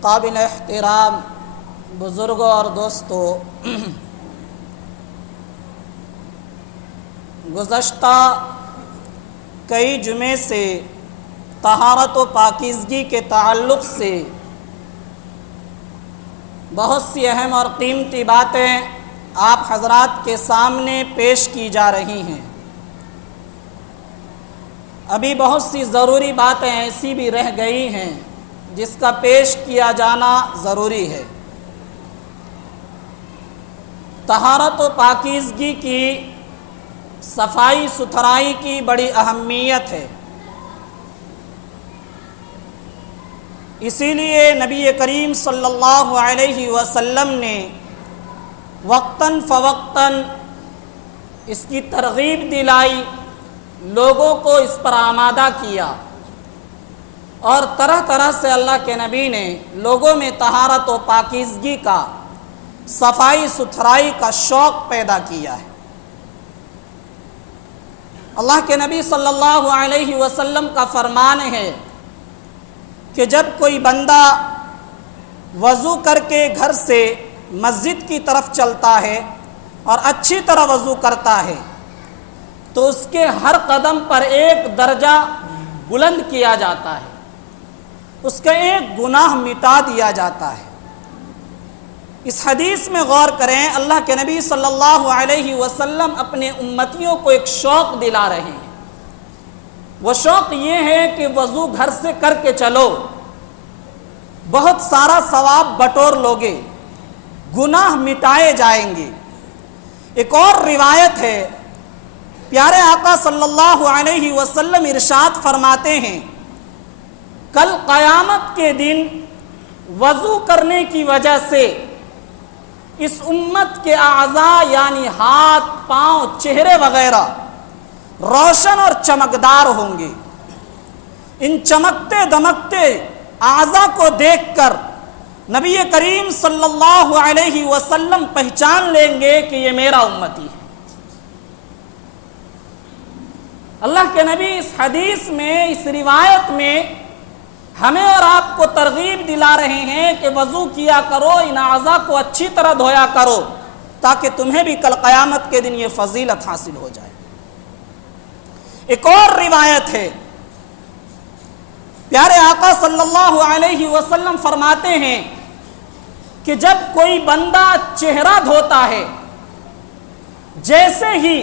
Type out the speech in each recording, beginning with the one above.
قابل احترام بزرگوں اور دوستوں، گزشتہ کئی جمعے سے طہارت و پاکیزگی کے تعلق سے بہت سی اہم اور قیمتی باتیں آپ حضرات کے سامنے پیش کی جا رہی ہیں۔ ابھی بہت سی ضروری باتیں ایسی بھی رہ گئی ہیں جس کا پیش کیا جانا ضروری ہے۔ طہارت و پاکیزگی کی، صفائی ستھرائی کی بڑی اہمیت ہے۔ اسی لیے نبی کریم صلی اللہ علیہ وسلم نے وقتاً فوقتاً اس کی ترغیب دلائی، لوگوں کو اس پر آمادہ کیا، اور طرح طرح سے اللہ کے نبی نے لوگوں میں طہارت و پاکیزگی کا، صفائی ستھرائی کا شوق پیدا کیا ہے۔ اللہ کے نبی صلی اللہ علیہ وسلم کا فرمان ہے کہ جب کوئی بندہ وضو کر کے گھر سے مسجد کی طرف چلتا ہے اور اچھی طرح وضو کرتا ہے تو اس کے ہر قدم پر ایک درجہ بلند کیا جاتا ہے، اس کا ایک گناہ مٹا دیا جاتا ہے۔ اس حدیث میں غور کریں، اللہ کے نبی صلی اللہ علیہ وسلم اپنے امتیوں کو ایک شوق دلا رہے ہیں۔ وہ شوق یہ ہے کہ وضو گھر سے کر کے چلو، بہت سارا ثواب بٹور لوگے، گناہ مٹائے جائیں گے۔ ایک اور روایت ہے، پیارے آقا صلی اللہ علیہ وسلم ارشاد فرماتے ہیں، کل قیامت کے دن وضو کرنے کی وجہ سے اس امت کے اعضاء یعنی ہاتھ، پاؤں، چہرے وغیرہ روشن اور چمکدار ہوں گے۔ ان چمکتے دمکتے اعضاء کو دیکھ کر نبی کریم صلی اللہ علیہ وسلم پہچان لیں گے کہ یہ میرا امتی ہے۔ اللہ کے نبی اس حدیث میں، اس روایت میں ہمیں اور آپ کو ترغیب دلا رہے ہیں کہ وضو کیا کرو، ان اعضاء کو اچھی طرح دھویا کرو تاکہ تمہیں بھی کل قیامت کے دن یہ فضیلت حاصل ہو جائے۔ ایک اور روایت ہے، پیارے آقا صلی اللہ علیہ وسلم فرماتے ہیں کہ جب کوئی بندہ چہرہ دھوتا ہے، جیسے ہی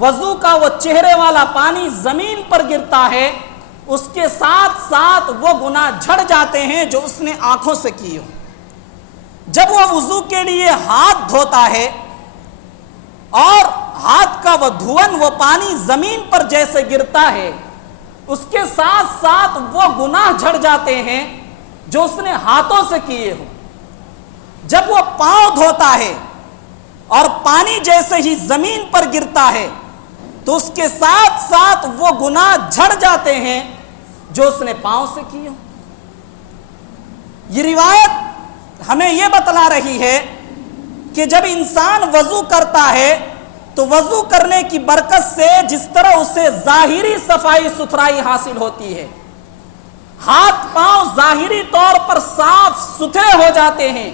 وضو کا وہ چہرے والا پانی زمین پر گرتا ہے، اس کے ساتھ ساتھ وہ گناہ جھڑ جاتے ہیں جو اس نے آنکھوں سے کیے ہوں۔ جب وہ وضو کے لیے ہاتھ دھوتا ہے اور ہاتھ کا وہ دھون، وہ پانی زمین پر جیسے گرتا ہے، اس کے ساتھ ساتھ وہ گناہ جھڑ جاتے ہیں جو اس نے ہاتھوں سے کیے ہوں۔ جب وہ پاؤں دھوتا ہے اور پانی جیسے ہی زمین پر گرتا ہے تو اس کے ساتھ ساتھ وہ گناہ جھڑ جاتے ہیں جو اس نے پاؤں سے کیے ہوں۔ یہ روایت ہمیں یہ بتلا رہی ہے کہ جب انسان وضو کرتا ہے تو وضو کرنے کی برکت سے جس طرح اسے ظاہری صفائی ستھرائی حاصل ہوتی ہے، ہاتھ پاؤں ظاہری طور پر صاف ستھرے ہو جاتے ہیں،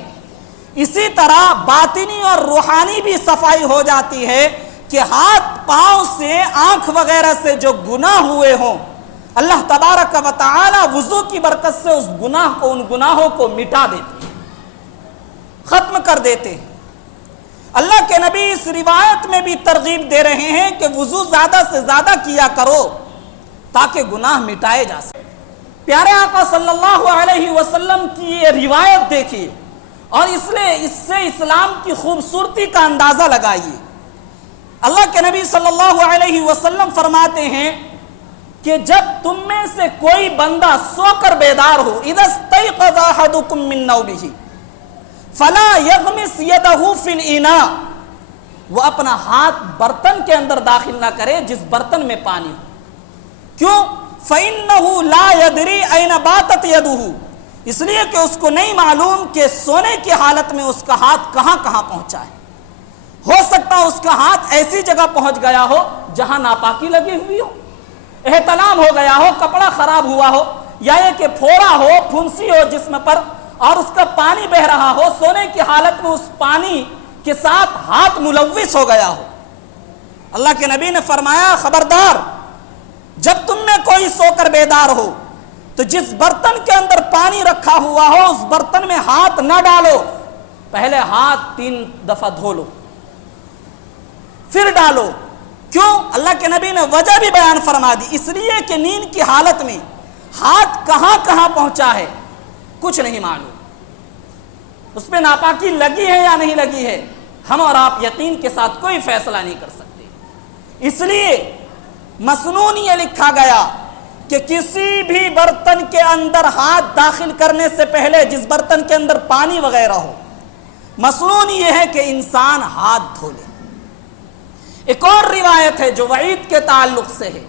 اسی طرح باطنی اور روحانی بھی صفائی ہو جاتی ہے کہ ہاتھ پاؤں سے، آنکھ وغیرہ سے جو گناہ ہوئے ہوں، اللہ تبارک و تعالی وضو کی برکت سے اس گناہ کو، ان گناہوں کو مٹا دیتے ہیں، ختم کر دیتے ہیں۔ اللہ کے نبی اس روایت میں بھی ترغیب دے رہے ہیں کہ وضو زیادہ سے زیادہ کیا کرو تاکہ گناہ مٹائے جا سکے۔ پیارے آقا صلی اللہ علیہ وسلم کی یہ روایت دیکھیے اور اس سے اسلام کی خوبصورتی کا اندازہ لگائیے۔ اللہ کے نبی صلی اللہ علیہ وسلم فرماتے ہیں کہ جب تم میں سے کوئی بندہ سو کر بیدار ہو، اذا استيقظ احدكم من نومه فلا يغمس يده في الاناء، وہ اپنا ہاتھ برتن کے اندر داخل نہ کرے جس برتن میں پانی ہو۔ کیوں؟ فإنه لا يدري أين باتت يده، اس لیے کہ اس کو نہیں معلوم کہ سونے کی حالت میں اس کا ہاتھ کہاں کہاں پہنچا ہے۔ ہو سکتا ہے اس کا ہاتھ ایسی جگہ پہنچ گیا ہو جہاں ناپاکی لگی ہوئی ہو، احتلام ہو گیا ہو، کپڑا خراب ہوا ہو، یا یہ کہ پھوڑا ہو، پھنسی ہو جسم پر اور اس کا پانی بہ رہا ہو، سونے کی حالت میں اس پانی کے ساتھ ہاتھ ملوث ہو گیا ہو، اللہ کے نبی نے فرمایا خبردار، جب تم میں کوئی سو کر بیدار ہو تو جس برتن کے اندر پانی رکھا ہوا ہو اس برتن میں ہاتھ نہ ڈالو، پہلے ہاتھ 3 دفعہ دھو لو پھر ڈالو۔ کیوں؟ اللہ کے نبی نے وجہ بھی بیان فرما دی، اس لیے کہ نیند کی حالت میں ہاتھ کہاں کہاں پہنچا ہے کچھ نہیں معلوم، اس میں ناپاکی لگی ہے یا نہیں لگی ہے ہم اور آپ یقین کے ساتھ کوئی فیصلہ نہیں کر سکتے۔ اس لیے مسنون یہ لکھا گیا کہ کسی بھی برتن کے اندر ہاتھ داخل کرنے سے پہلے جس برتن کے اندر پانی وغیرہ ہو، مسنون یہ ہے کہ انسان ہاتھ دھو لے۔ ایک اور روایت ہے جو وعید کے تعلق سے ہے،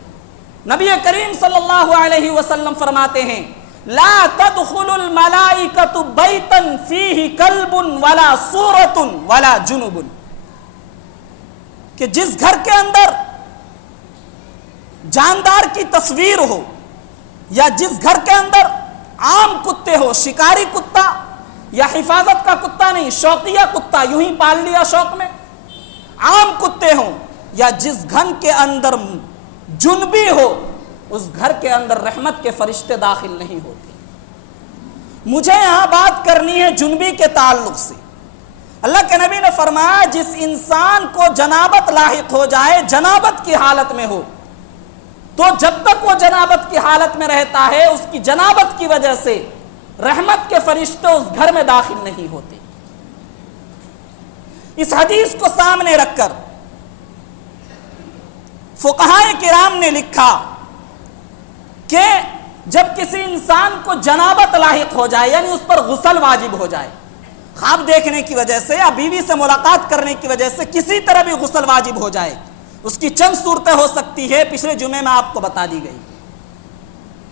نبی کریم صلی اللہ علیہ وسلم فرماتے ہیں لا تدخل الملائکۃ بیتا فیہ کلب ولا صورۃ ولا جنب، کہ جس گھر کے اندر جاندار کی تصویر ہو یا جس گھر کے اندر عام کتے ہو، شکاری کتا یا حفاظت کا کتا نہیں، شوقیہ کتا یوں ہی پال لیا شوق میں، عام کتے ہوں، یا جس گھر کے اندر جنبی ہو اس گھر کے اندر رحمت کے فرشتے داخل نہیں ہوتے۔ مجھے یہاں بات کرنی ہے جنبی کے تعلق سے۔ اللہ کے نبی نے فرمایا جس انسان کو جنابت لاحق ہو جائے، جنابت کی حالت میں ہو، تو جب تک وہ جنابت کی حالت میں رہتا ہے اس کی جنابت کی وجہ سے رحمت کے فرشتے اس گھر میں داخل نہیں ہوتے۔ اس حدیث کو سامنے رکھ کر فقہائے کرام نے لکھا کہ جب کسی انسان کو جنابت لاحق ہو جائے، یعنی اس پر غسل واجب ہو جائے، خواب دیکھنے کی وجہ سے یا بیوی سے ملاقات کرنے کی وجہ سے کسی طرح بھی غسل واجب ہو جائے، اس کی چند صورتیں ہو سکتی ہے، پچھلے جمعے میں آپ کو بتا دی گئی۔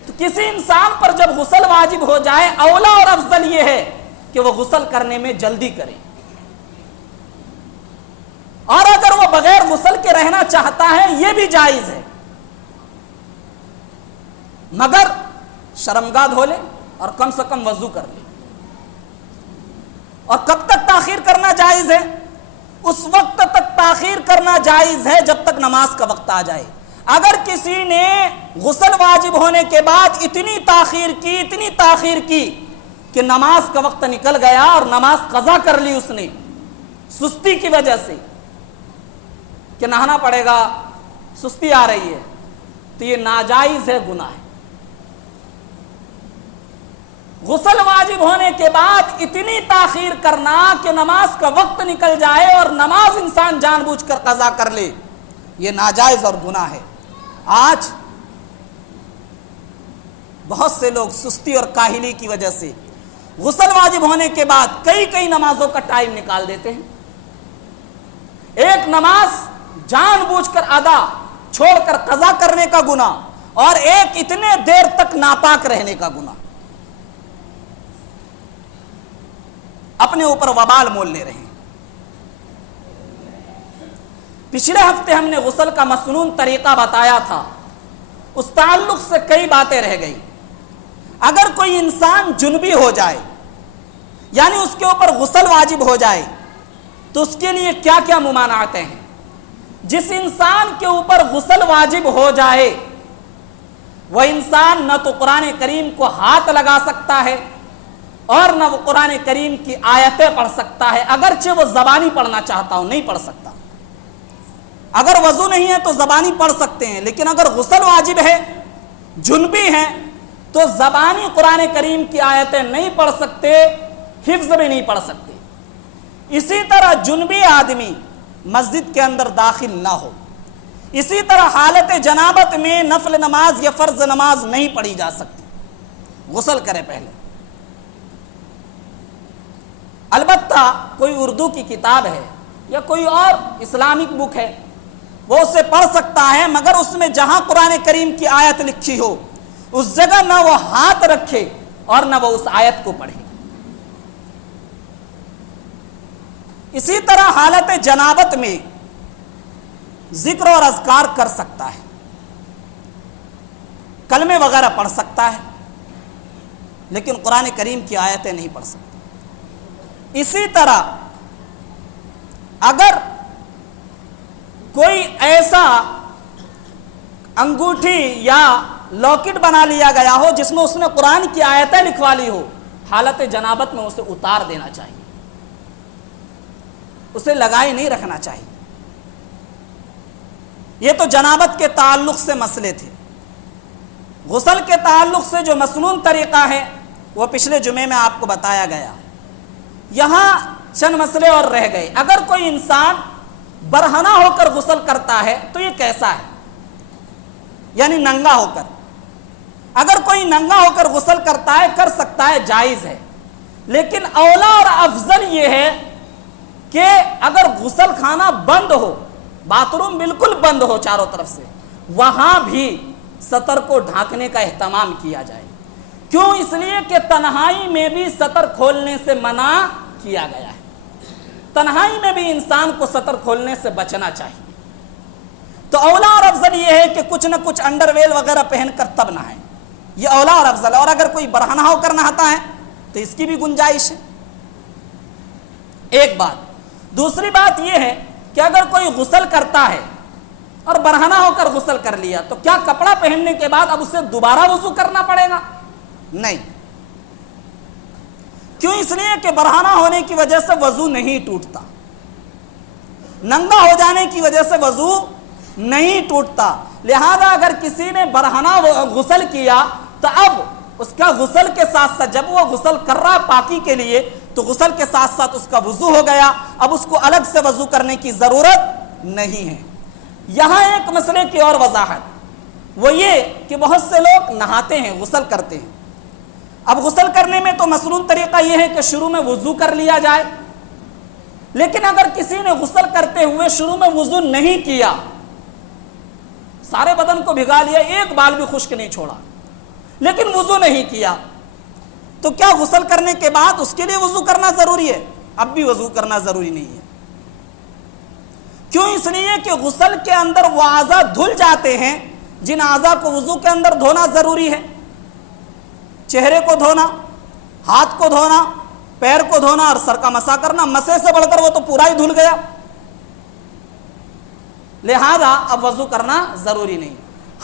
تو کسی انسان پر جب غسل واجب ہو جائے، اولا اور افضل یہ ہے کہ وہ غسل کرنے میں جلدی کرے، اور اگر وہ بغیر غسل کے رہنا چاہتا ہے یہ بھی جائز ہے، مگر شرمگاہ دھو لے اور کم سے کم وضو کر لے۔ اور کب تک تاخیر کرنا جائز ہے؟ اس وقت تک تاخیر کرنا جائز ہے جب تک نماز کا وقت آ جائے۔ اگر کسی نے غسل واجب ہونے کے بعد اتنی تاخیر کی کہ نماز کا وقت نکل گیا اور نماز قضا کر لی اس نے سستی کی وجہ سے کہ نہانا پڑے گا، سستی آ رہی ہے، تو یہ ناجائز ہے، گناہ ہے۔ غسل واجب ہونے کے بعد اتنی تاخیر کرنا کہ نماز کا وقت نکل جائے اور نماز انسان جان بوجھ کر قضا کر لے، یہ ناجائز اور گناہ ہے۔ آج بہت سے لوگ سستی اور کاہلی کی وجہ سے غسل واجب ہونے کے بعد کئی نمازوں کا ٹائم نکال دیتے ہیں۔ ایک نماز جان بوجھ کر ادا چھوڑ کر قضا کرنے کا گناہ، اور ایک اتنے دیر تک ناپاک رہنے کا گناہ، اپنے اوپر وبال مول لے رہے ہیں۔ پچھلے ہفتے ہم نے غسل کا مسنون طریقہ بتایا تھا، اس تعلق سے کئی باتیں رہ گئی۔ اگر کوئی انسان جنبی ہو جائے، یعنی اس کے اوپر غسل واجب ہو جائے، تو اس کے لیے کیا کیا ممانعتیں ہیں؟ جس انسان کے اوپر غسل واجب ہو جائے وہ انسان نہ تو قرآن کریم کو ہاتھ لگا سکتا ہے اور نہ وہ قرآن کریم کی آیتیں پڑھ سکتا ہے، اگرچہ وہ زبانی پڑھنا چاہتا ہو نہیں پڑھ سکتا۔ اگر وضو نہیں ہے تو زبانی پڑھ سکتے ہیں، لیکن اگر غسل واجب ہے، جنبی ہے، تو زبانی قرآن کریم کی آیتیں نہیں پڑھ سکتے، حفظ بھی نہیں پڑھ سکتے۔ اسی طرح جنبی آدمی مسجد کے اندر داخل نہ ہو۔ اسی طرح حالت جنابت میں نفل نماز یا فرض نماز نہیں پڑھی جا سکتی، غسل کرے پہلے۔ البتہ کوئی اردو کی کتاب ہے یا کوئی اور اسلامک بک ہے وہ اسے پڑھ سکتا ہے، مگر اس میں جہاں قرآن کریم کی آیت لکھی ہو اس جگہ نہ وہ ہاتھ رکھے اور نہ وہ اس آیت کو پڑھے۔ اسی طرح حالت جنابت میں ذکر اور اذکار کر سکتا ہے، کلمے وغیرہ پڑھ سکتا ہے، لیکن قرآن کریم کی آیتیں نہیں پڑھ سکتے۔ اسی طرح اگر کوئی ایسا انگوٹھی یا لاکٹ بنا لیا گیا ہو جس میں اس نے قرآن کی آیتیں لکھوا لی ہو، حالت جنابت میں اسے اتار دینا چاہیے، اسے لگائے نہیں رکھنا چاہیے۔ یہ تو جنابت کے تعلق سے مسئلے تھے۔ غسل کے تعلق سے جو مسنون طریقہ ہے وہ پچھلے جمعے میں آپ کو بتایا گیا۔ یہاں چند مسئلے اور رہ گئے۔ اگر کوئی انسان برہنہ ہو کر غسل کرتا ہے تو یہ کیسا ہے؟ یعنی ننگا ہو کر۔ اگر کوئی ننگا ہو کر غسل کرتا ہے، کر سکتا ہے، جائز ہے، لیکن اولا اور افضل یہ ہے کہ اگر غسل خانہ بند ہو، باتھ روم بالکل بند ہو چاروں طرف سے، وہاں بھی سطر کو ڈھانکنے کا اہتمام کیا جائے۔ کیوں؟ اس لیے کہ تنہائی میں بھی سطر کھولنے سے منع کیا گیا ہے۔ تنہائی میں بھی انسان کو سطر کھولنے سے بچنا چاہیے۔ تو اولا اور افضل یہ ہے کہ کچھ نہ کچھ انڈر ویل وغیرہ پہن کر تب نہائیں، یہ اولا اور افضل ہے۔ اور اگر کوئی برہنہ ہو کر نہاتا ہے تو اس کی بھی گنجائش ہے، ایک بات۔ دوسری بات یہ ہے کہ اگر کوئی غسل کرتا ہے اور برہنہ ہو کر غسل کر لیا تو کیا کپڑا پہننے کے بعد اب اسے دوبارہ وضو کرنا پڑے گا؟ نہیں۔ کیوں؟ اس لیے کہ برہنہ ہونے کی وجہ سے وضو نہیں ٹوٹتا، ننگا ہو جانے کی وجہ سے وضو نہیں ٹوٹتا۔ لہذا اگر کسی نے برہنہ غسل کیا تو اب اس کا غسل کے ساتھ ساتھ، جب وہ غسل کر رہا پاکی کے لیے، تو غسل کے ساتھ ساتھ اس کا وضو ہو گیا، اب اس کو الگ سے وضو کرنے کی ضرورت نہیں ہے۔ یہاں ایک مسئلے کی اور وضاحت، وہ یہ کہ بہت سے لوگ نہاتے ہیں، غسل کرتے ہیں۔ اب غسل کرنے میں تو مسنون طریقہ یہ ہے کہ شروع میں وضو کر لیا جائے، لیکن اگر کسی نے غسل کرتے ہوئے شروع میں وضو نہیں کیا، سارے بدن کو بھگا لیا، ایک بال بھی خشک نہیں چھوڑا، لیکن وضو نہیں کیا، تو کیا غسل کرنے کے بعد اس کے لیے وضو کرنا ضروری ہے؟ اب بھی وضو کرنا ضروری نہیں ہے۔ کیوں؟ اس لیے کہ غسل کے اندر وہ اعضاء دھل جاتے ہیں جن اعضاء کو وضو کے اندر دھونا ضروری ہے۔ چہرے کو دھونا، ہاتھ کو دھونا، پیر کو دھونا اور سر کا مسح کرنا، مسح سے بڑھ کر وہ تو پورا ہی دھل گیا، لہذا اب وضو کرنا ضروری نہیں۔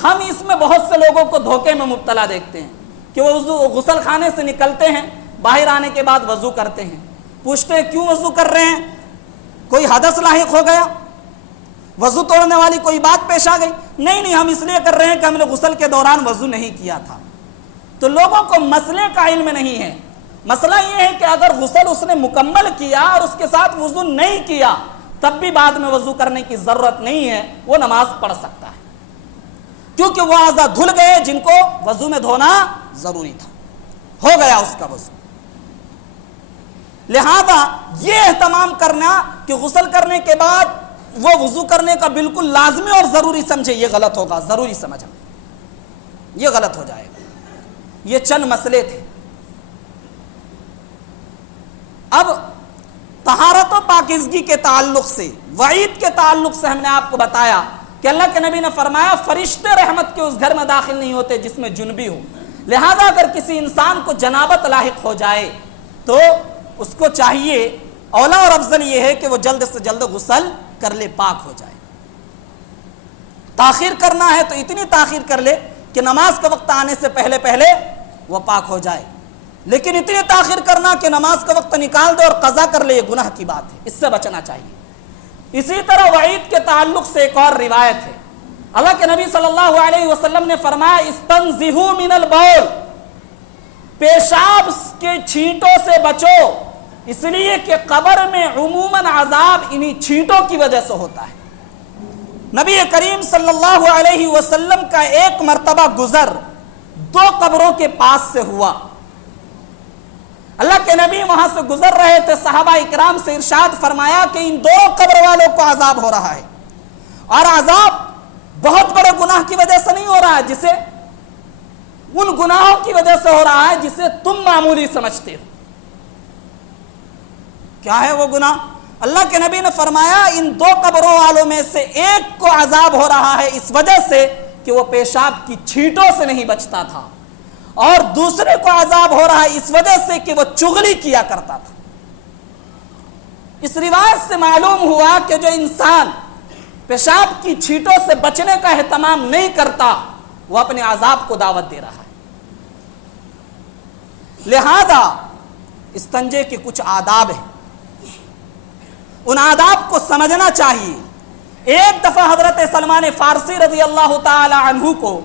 ہم اس میں بہت سے لوگوں کو دھوکے میں مبتلا دیکھتے ہیں کہ وہ غسل خانے سے نکلتے ہیں، باہر آنے کے بعد وضو کرتے ہیں، پوچھتے ہیں کیوں وضو کر رہے ہیں؟ کوئی حدث لاحق ہو گیا؟ وضو توڑنے والی کوئی بات پیش آ گئی؟ نہیں، ہم اس لیے کر رہے ہیں کہ ہم نے غسل کے دوران وضو نہیں کیا تھا۔ تو لوگوں کو مسئلے کا علم نہیں ہے۔ مسئلہ یہ ہے کہ اگر غسل اس نے مکمل کیا اور اس کے ساتھ وضو نہیں کیا، تب بھی بعد میں وضو کرنے کی ضرورت نہیں ہے، وہ نماز پڑھ سکتا ہے، کیونکہ وہ اعضاء دھل گئے جن کو وضو میں دھونا ضروری تھا، ہو گیا اس کا وضو۔ لہذا یہ اہتمام کرنا کہ غسل کرنے کے بعد وہ وضو کرنے کا بالکل لازمی اور ضروری سمجھے، یہ غلط ہوگا، ضروری سمجھنا یہ غلط ہو جائے گا۔ یہ چند مسئلے تھے۔ اب طہارت و پاکیزگی کے تعلق سے، وعید کے تعلق سے ہم نے آپ کو بتایا کہ اللہ کے نبی نے فرمایا فرشتے رحمت کے اس گھر میں داخل نہیں ہوتے جس میں جنبی ہو۔ لہذا اگر کسی انسان کو جنابت لاحق ہو جائے تو اس کو چاہیے، اولا اور افضل یہ ہے کہ وہ جلد سے جلد غسل کر لے، پاک ہو جائے۔ تاخیر کرنا ہے تو اتنی تاخیر کر لے کہ نماز کا وقت آنے سے پہلے پہلے وہ پاک ہو جائے، لیکن اتنی تاخیر کرنا کہ نماز کا وقت نکال دے اور قضا کر لے، یہ گناہ کی بات ہے، اس سے بچنا چاہیے۔ اسی طرح وعید کے تعلق سے ایک اور روایت ہے، اللہ کے نبی صلی اللہ علیہ وسلم نے فرمایا استنزہوا من البول، پیشاب کے چھینٹوں سے بچو، اس لیے کہ قبر میں عموماً عذاب انہی چھینٹوں کی وجہ سے ہوتا ہے۔ نبی کریم صلی اللہ علیہ وسلم کا ایک مرتبہ گزر دو قبروں کے پاس سے ہوا۔ اللہ کے نبی وہاں سے گزر رہے تھے، صحابہ اکرام سے ارشاد فرمایا کہ ان دو قبر والوں کو عذاب ہو رہا ہے، اور عذاب بہت بڑے گناہ کی وجہ سے نہیں ہو رہا ہے، جسے ان گناہوں کی وجہ سے ہو رہا ہے جسے تم معمولی سمجھتے ہو۔ کیا ہے وہ گناہ؟ اللہ کے نبی نے فرمایا ان دو قبروں والوں میں سے ایک کو عذاب ہو رہا ہے اس وجہ سے کہ وہ پیشاب کی چھینٹوں سے نہیں بچتا تھا، اور دوسرے کو عذاب ہو رہا ہے اس وجہ سے کہ وہ چغلی کیا کرتا تھا۔ اس روایت سے معلوم ہوا کہ جو انسان پیشاب کی چھینٹوں سے بچنے کا اہتمام نہیں کرتا وہ اپنے عذاب کو دعوت دے رہا ہے۔ لہذا استنجے کے کچھ آداب ہیں، ان آداب کو سمجھنا چاہیے۔ ایک دفعہ حضرت سلمان فارسی رضی اللہ تعالی عنہ کو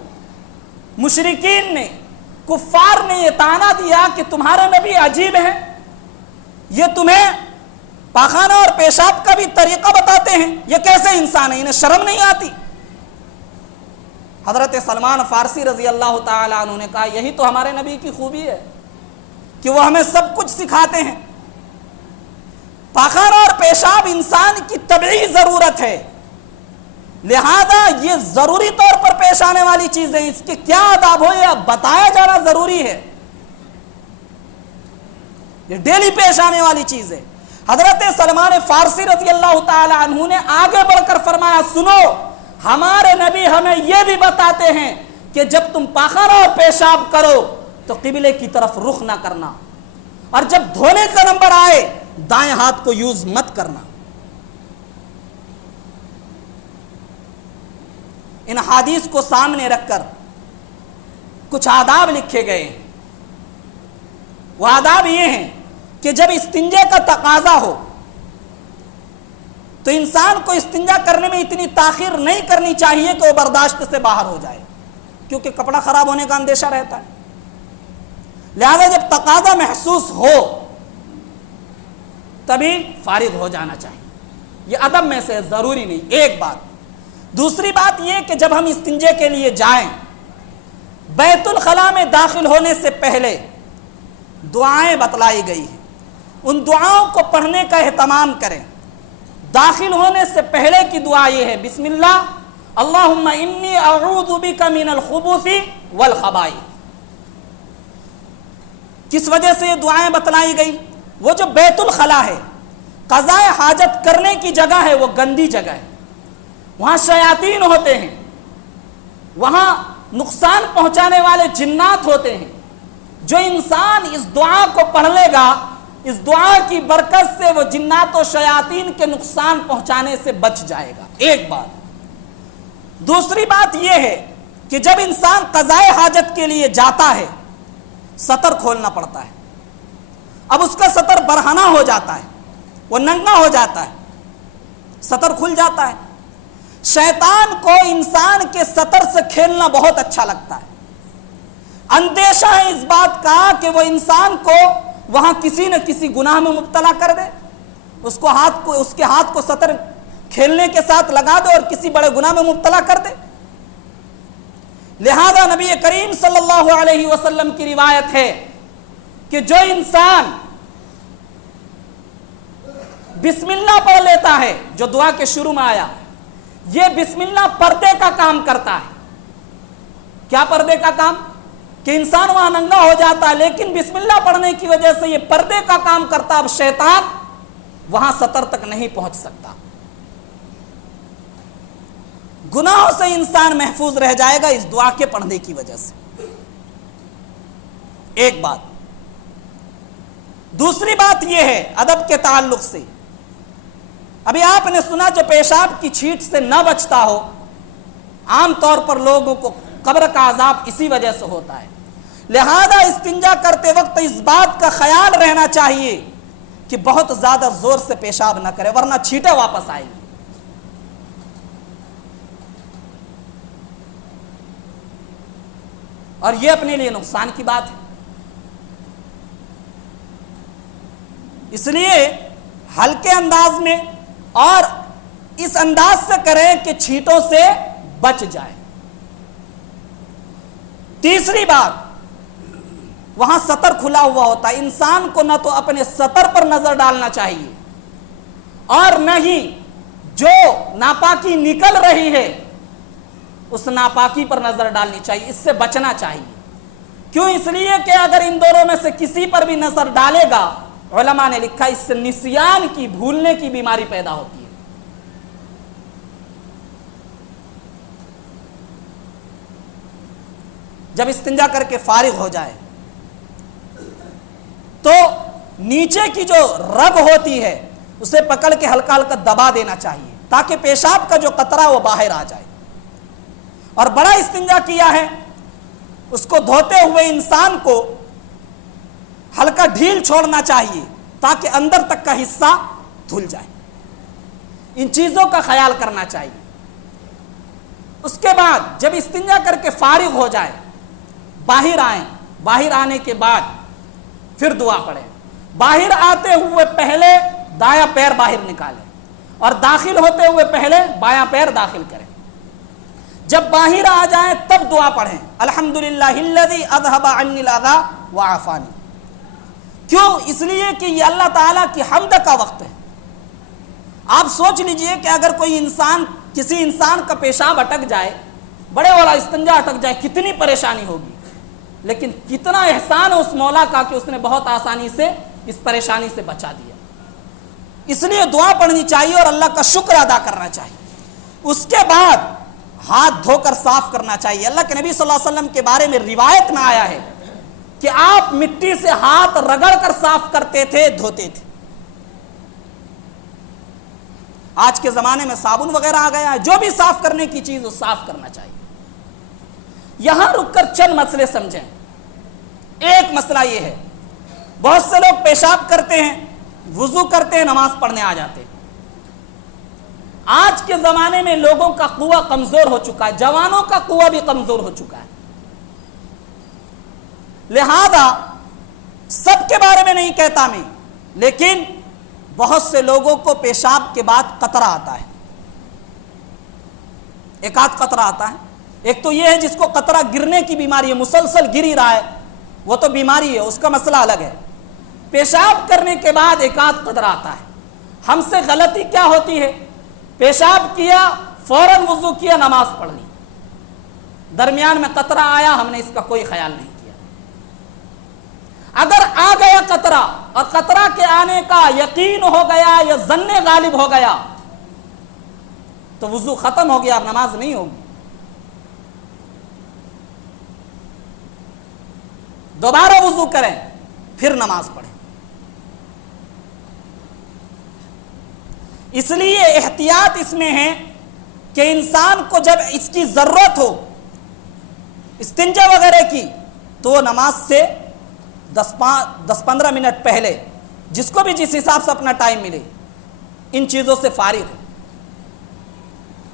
مشرکین نے، کفار نے یہ طعنہ دیا کہ تمہارے نبی عجیب ہیں، یہ تمہیں پاخانہ اور پیشاب کا بھی طریقہ بتاتے ہیں، یہ کیسے انسان ہیں، انہیں شرم نہیں آتی؟ حضرت سلمان فارسی رضی اللہ تعالی عنہ نے کہا یہی تو ہمارے نبی کی خوبی ہے کہ وہ ہمیں سب کچھ سکھاتے ہیں۔ پاخانہ اور پیشاب انسان کی طبعی ضرورت ہے، لہذا یہ ضروری طور پر پیش آنے والی چیزیں، اس کے کیا آداب ہو یہ بتایا جانا ضروری ہے، یہ ڈیلی پیش آنے والی چیز ہے۔ حضرت سلمان فارسی رضی اللہ تعالی عنہ نے آگے بڑھ کر فرمایا سنو، ہمارے نبی ہمیں یہ بھی بتاتے ہیں کہ جب تم پاخانہ اور پیشاب کرو تو قبلے کی طرف رخ نہ کرنا، اور جب دھونے کا نمبر آئے دائیں ہاتھ کو یوز مت کرنا۔ ان حدیث کو سامنے رکھ کر کچھ آداب لکھے گئے ہیں۔ وہ آداب یہ ہیں کہ جب استنجے کا تقاضا ہو تو انسان کو استنجا کرنے میں اتنی تاخیر نہیں کرنی چاہیے کہ وہ برداشت سے باہر ہو جائے، کیونکہ کپڑا خراب ہونے کا اندیشہ رہتا ہے۔ لہذا جب تقاضا محسوس ہو تبھی فارغ ہو جانا چاہیے، یہ ادب میں سے ضروری نہیں، ایک بات۔ دوسری بات یہ کہ جب ہم استنجے کے لیے جائیں، بیت الخلاء میں داخل ہونے سے پہلے دعائیں بتلائی گئی ہیں، ان دعاؤں کو پڑھنے کا اہتمام کریں۔ داخل ہونے سے پہلے کی دعا یہ ہے بسم اللہ اللہم انی اعوذ بک من الخبث والخبائث۔ کس وجہ سے یہ دعائیں بتلائی گئی؟ وہ جو بیت الخلاء ہے، قضاء حاجت کرنے کی جگہ ہے، وہ گندی جگہ ہے، وہاں شیاطین ہوتے ہیں، وہاں نقصان پہنچانے والے جنات ہوتے ہیں۔ جو انسان اس دعا کو پڑھ لے گا، اس دعا کی برکت سے وہ جنات و شیاطین کے نقصان پہنچانے سے بچ جائے گا، ایک بات۔ دوسری بات یہ ہے کہ جب انسان قضاء حاجت کے لیے جاتا ہے سطر کھولنا پڑتا ہے، اب اس کا سطر برہنہ ہو جاتا ہے، وہ ننگا ہو جاتا ہے، سطر کھل جاتا ہے۔ شیطان کو انسان کے سطر سے کھیلنا بہت اچھا لگتا ہے، اندیشہ ہے اس بات کا کہ وہ انسان کو وہاں کسی نہ کسی گناہ میں مبتلا کر دے، اس کے ہاتھ کو سطر کھیلنے کے ساتھ لگا دے اور کسی بڑے گناہ میں مبتلا کر دے۔ لہذا نبی کریم صلی اللہ علیہ وسلم کی روایت ہے کہ جو انسان بسم اللہ پڑھ لیتا ہے، جو دعا کے شروع میں آیا، یہ بسم اللہ پردے کا کام کرتا ہے۔ کیا پردے کا کام؟ کہ انسان وہاں ننگا ہو جاتا ہے، لیکن بسم اللہ پڑھنے کی وجہ سے یہ پردے کا کام کرتا، اب شیطان وہاں سطر تک نہیں پہنچ سکتا، گناہوں سے انسان محفوظ رہ جائے گا اس دعا کے پڑھنے کی وجہ سے، ایک بات۔ دوسری بات یہ ہے ادب کے تعلق سے، ابھی آپ نے سنا جو پیشاب کی چھینٹ سے نہ بچتا ہو، عام طور پر لوگوں کو قبر کا عذاب اسی وجہ سے ہوتا ہے۔ لہذا استنجا کرتے وقت اس بات کا خیال رہنا چاہیے کہ بہت زیادہ زور سے پیشاب نہ کرے، ورنہ چھینٹیں واپس آئیں گی۔ اور یہ اپنے لیے نقصان کی بات ہے، اس لیے ہلکے انداز میں اور اس انداز سے کریں کہ چھینٹوں سے بچ جائے۔ تیسری بات، وہاں سطر کھلا ہوا ہوتا ہے، انسان کو نہ تو اپنے سطر پر نظر ڈالنا چاہیے اور نہ ہی جو ناپاکی نکل رہی ہے اس ناپاکی پر نظر ڈالنی چاہیے، اس سے بچنا چاہیے۔ کیوں؟ اس لیے کہ اگر ان دونوں میں سے کسی پر بھی نظر ڈالے گا، علماء نے لکھا اس سے نسیان کی، بھولنے کی بیماری پیدا ہوتی ہے۔ جب استنجا کر کے فارغ ہو جائے تو نیچے کی جو رگ ہوتی ہے اسے پکڑ کے ہلکا ہلکا دبا دینا چاہیے تاکہ پیشاب کا جو قطرہ وہ باہر آ جائے. اور بڑا استنجا کیا ہے اس کو دھوتے ہوئے انسان کو ہلکا ڈھیل چھوڑنا چاہیے تاکہ اندر تک کا حصہ دھل جائے. ان چیزوں کا خیال کرنا چاہیے. اس کے بعد جب استنجا کر کے فارغ ہو جائے باہر آئیں, باہر آنے کے بعد پھر دعا پڑھیں. باہر آتے ہوئے پہلے دایاں پیر باہر نکالیں اور داخل ہوتے ہوئے پہلے بایاں پیر داخل کریں. جب باہر آ جائیں تب دعا پڑھیں الحمدللہ الذی اذھب عنی الاذی وعافانی. کیوں؟ اس لیے کہ یہ اللہ تعالیٰ کی حمد کا وقت ہے. آپ سوچ لیجئے کہ اگر کوئی انسان, کسی انسان کا پیشاب اٹک جائے, بڑے والا استنجا اٹک جائے, کتنی پریشانی ہوگی. لیکن کتنا احسان ہے اس مولا کا کہ اس نے بہت آسانی سے اس پریشانی سے بچا دیا. اس لیے دعا پڑھنی چاہیے اور اللہ کا شکر ادا کرنا چاہیے. اس کے بعد ہاتھ دھو کر صاف کرنا چاہیے. اللہ کے نبی صلی اللہ علیہ وسلم کے بارے میں روایت میں آیا ہے کہ آپ مٹی سے ہاتھ رگڑ کر صاف کرتے تھے, دھوتے تھے. آج کے زمانے میں صابن وغیرہ آ گیا ہے, جو بھی صاف کرنے کی چیز وہ صاف کرنا چاہیے. یہاں رک کر چند مسئلے سمجھیں. ایک مسئلہ یہ ہے, بہت سے لوگ پیشاب کرتے ہیں, وضو کرتے ہیں, نماز پڑھنے آ جاتے ہیں. آج کے زمانے میں لوگوں کا قوہ کمزور ہو چکا ہے, جوانوں کا قوہ بھی کمزور ہو چکا ہے. لہذا سب کے بارے میں نہیں کہتا میں, لیکن بہت سے لوگوں کو پیشاب کے بعد قطرہ آتا ہے, ایک آدھ قطرہ آتا ہے. ایک تو یہ ہے جس کو قطرہ گرنے کی بیماری ہے, مسلسل گر ہی رہا ہے, وہ تو بیماری ہے, اس کا مسئلہ الگ ہے. پیشاب کرنے کے بعد ایک آدھ قطرہ آتا ہے. ہم سے غلطی کیا ہوتی ہے؟ پیشاب کیا, فوراً وضو کیا, نماز پڑھ لی, درمیان میں قطرہ آیا, ہم نے اس کا کوئی خیال نہیں کیا. اگر آ گیا قطرہ اور قطرہ کے آنے کا یقین ہو گیا یا ظن غالب ہو گیا تو وضو ختم ہو گیا, اب نماز نہیں ہوگی. دوبارہ وضو کریں, پھر نماز پڑھیں. اس لیے احتیاط اس میں ہے کہ انسان کو جب اس کی ضرورت ہو استنجا وغیرہ کی تو وہ نماز سے 10-15 منٹ پہلے, جس کو بھی جس حساب سے اپنا ٹائم ملے, ان چیزوں سے فارغ ہو.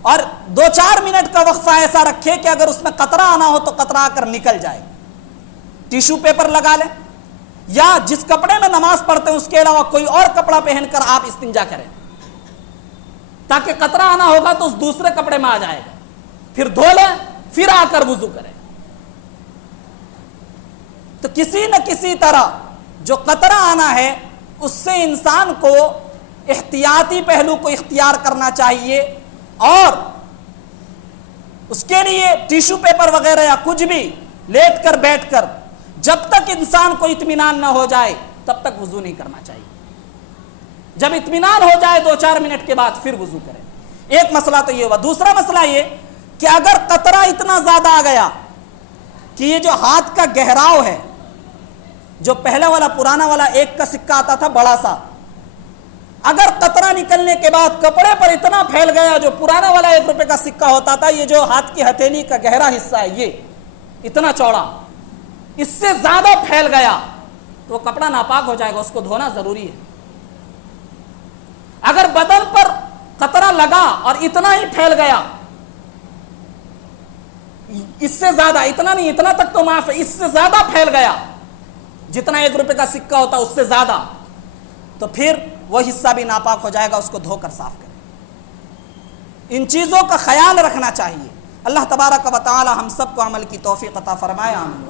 اور 2-4 منٹ کا وقفہ ایسا رکھے کہ اگر اس میں قطرہ آنا ہو تو قطرہ آ کر نکل جائے. ٹیشو پیپر لگا لیں یا جس کپڑے میں نماز پڑھتے ہیں اس کے علاوہ کوئی اور کپڑا پہن کر آپ استنجا کریں تاکہ قطرہ آنا ہوگا تو اس دوسرے کپڑے میں آ جائے گا. پھر دھو لیں, پھر آ کر وضو کریں. تو کسی نہ کسی طرح جو قطرہ آنا ہے اس سے انسان کو احتیاطی پہلو کو اختیار کرنا چاہیے, اور اس کے لیے ٹیشو پیپر وغیرہ یا کچھ بھی لیٹ کر بیٹھ کر جب تک انسان کو اطمینان نہ ہو جائے تب تک وضو نہیں کرنا چاہیے. جب اطمینان ہو جائے 2-4 منٹ کے بعد پھر وضو کریں. ایک مسئلہ تو یہ ہوا. دوسرا مسئلہ یہ کہ اگر قطرہ اتنا زیادہ آ گیا کہ یہ جو ہاتھ کا گہراؤ ہے, جو پہلا والا پرانا والا 1 کا سکہ آتا تھا بڑا سا, اگر قطرہ نکلنے کے بعد کپڑے پر اتنا پھیل گیا, جو پرانا والا 1 روپے کا سکہ ہوتا تھا, یہ جو ہاتھ کی ہتھیلی کا گہرا حصہ ہے یہ اتنا چوڑا, اس سے زیادہ پھیل گیا تو وہ کپڑا ناپاک ہو جائے گا, اس کو دھونا ضروری ہے. اگر بدن پر قطرہ لگا اور اتنا ہی پھیل گیا, اس سے زیادہ, اتنا نہیں, اتنا تک تو معاف ہے, اس سے زیادہ پھیل گیا, جتنا 1 روپے کا سکہ ہوتا اس سے زیادہ, تو پھر وہ حصہ بھی ناپاک ہو جائے گا, اس کو دھو کر صاف کریں. ان چیزوں کا خیال رکھنا چاہیے. اللہ تبارک و تعالی ہم سب کو عمل کی توفیق عطا فرمائے. آمین.